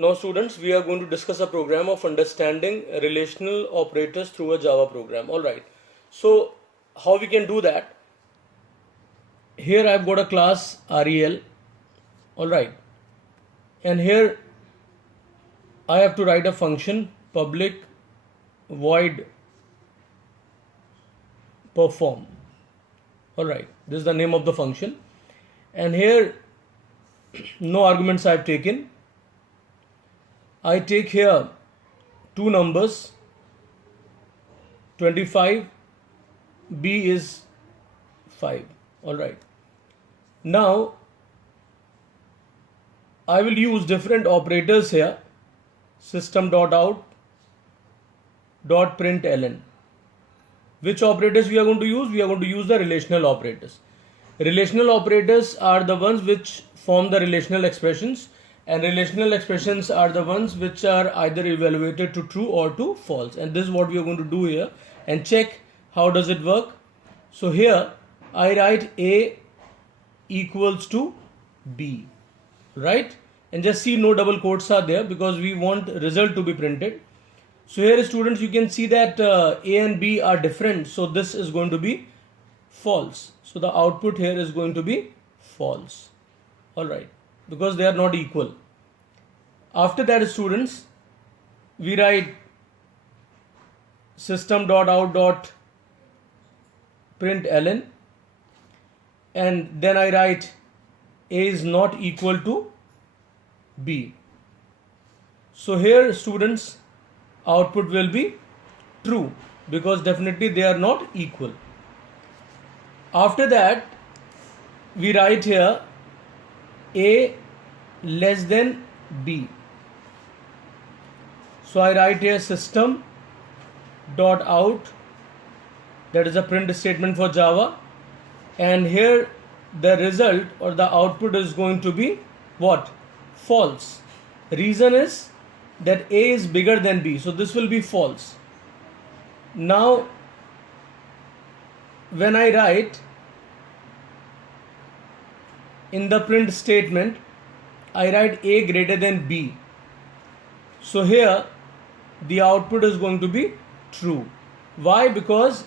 Now students, we are going to discuss a program of understanding relational operators through a Java program. Alright, so how we can do that? Here I've got a class REL, alright, and here I have to write a function public void perform. Alright, this is the name of the function, and here no arguments I have taken. I take here two numbers, 25, B is 5. Alright. Now I will use different operators here, system.out.println. Which operators we are going to use? We are going to use the relational operators. Relational operators are the ones which form the relational expressions, and relational expressions are the ones which are either evaluated to true or to false. And this is what we are going to do here and check how does it work. So here I write A equals to B, right? And just see no double quotes are there because we want result to be printed. So here students, you can see that A and B are different, so this is going to be false. So the output here is going to be false, alright, because they are not equal. After that students, we write system.out.println, and then I write A is not equal to B. So here students, output will be true because definitely they are not equal. After that, we write here A less than B. So I write here system dot out, that is a print statement for Java, and here the result or the output is going to be what? False. Reason is that A is bigger than B, so this will be false. Now when I write in the print statement, I write A greater than B, so here the output is going to be true. Why? Because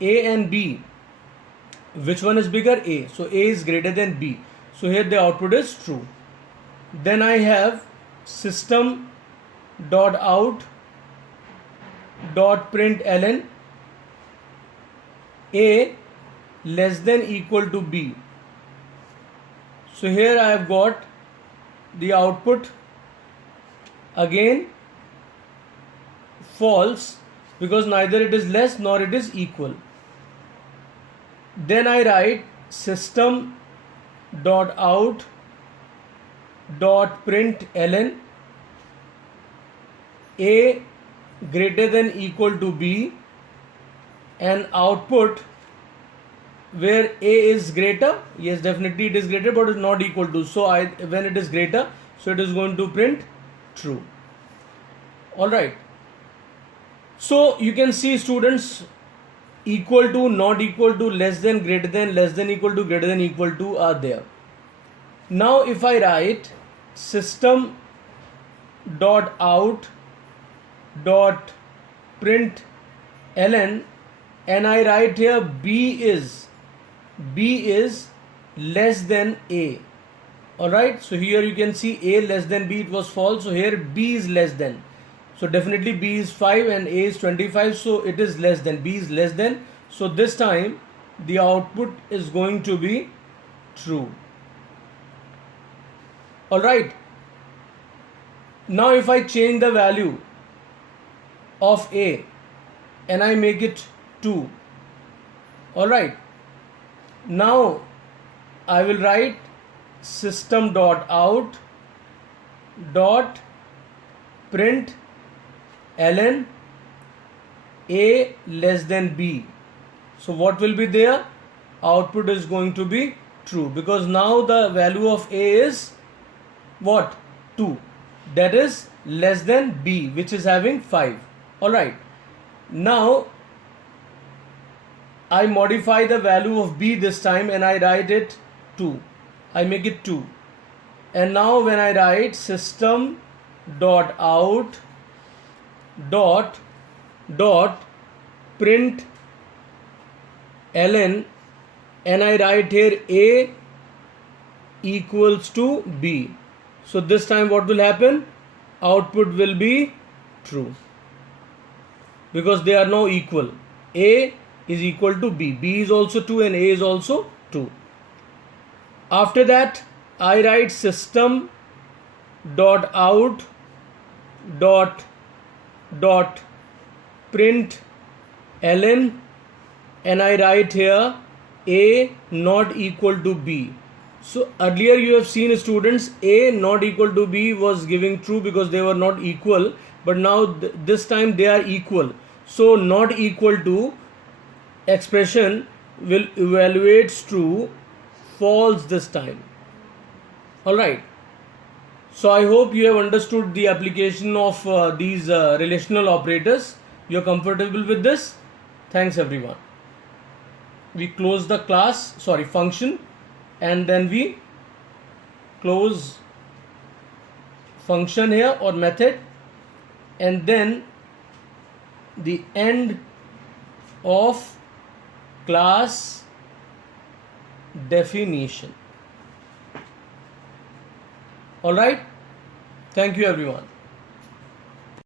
A and B, which one is bigger? A. So A is greater than B, so here the output is true. Then I have system.out.println A less than equal to B. So here I have got the output again false because neither it is less nor it is equal. Then I write system.out.println A greater than equal to B, and output where A is greater, yes, definitely it is greater, but it is not equal to, so when it is greater, so it is going to print true. Alright, so you can see students, equal to, not equal to, less than, greater than, less than equal to, greater than equal to are there. Now if I write system.out.println and I write here B is less than A. Alright, so here you can see A less than B, it was false, so here B is less than. So definitely B is 5 and A is 25, so it is less than, B is less than. So this time the output is going to be true. Alright, now if I change the value of A and I make it 2, alright, now I will write system.out.println A less than B. So what will be there? Output is going to be true because now the value of A is what? 2, that is less than B, which is having 5. Alright, now I modify the value of B this time and I write it 2. I make it 2. And now when I write system dot out dot print ln, and I write here A equals to B. So this time what will happen? Output will be true, because they are now equal. A is equal to B. B is also 2 and A is also 2. After that, I write system dot out dot print ln, and I write here A not equal to B. So earlier you have seen, students, A not equal to B was giving true because they were not equal, but now this time they are equal. So not equal to expression will evaluates true, false this time. Alright. So I hope you have understood the application of these relational operators. You are comfortable with this? Thanks everyone. We close the function, and then we close function here or method, and then the end of class definition. All right. Thank you everyone.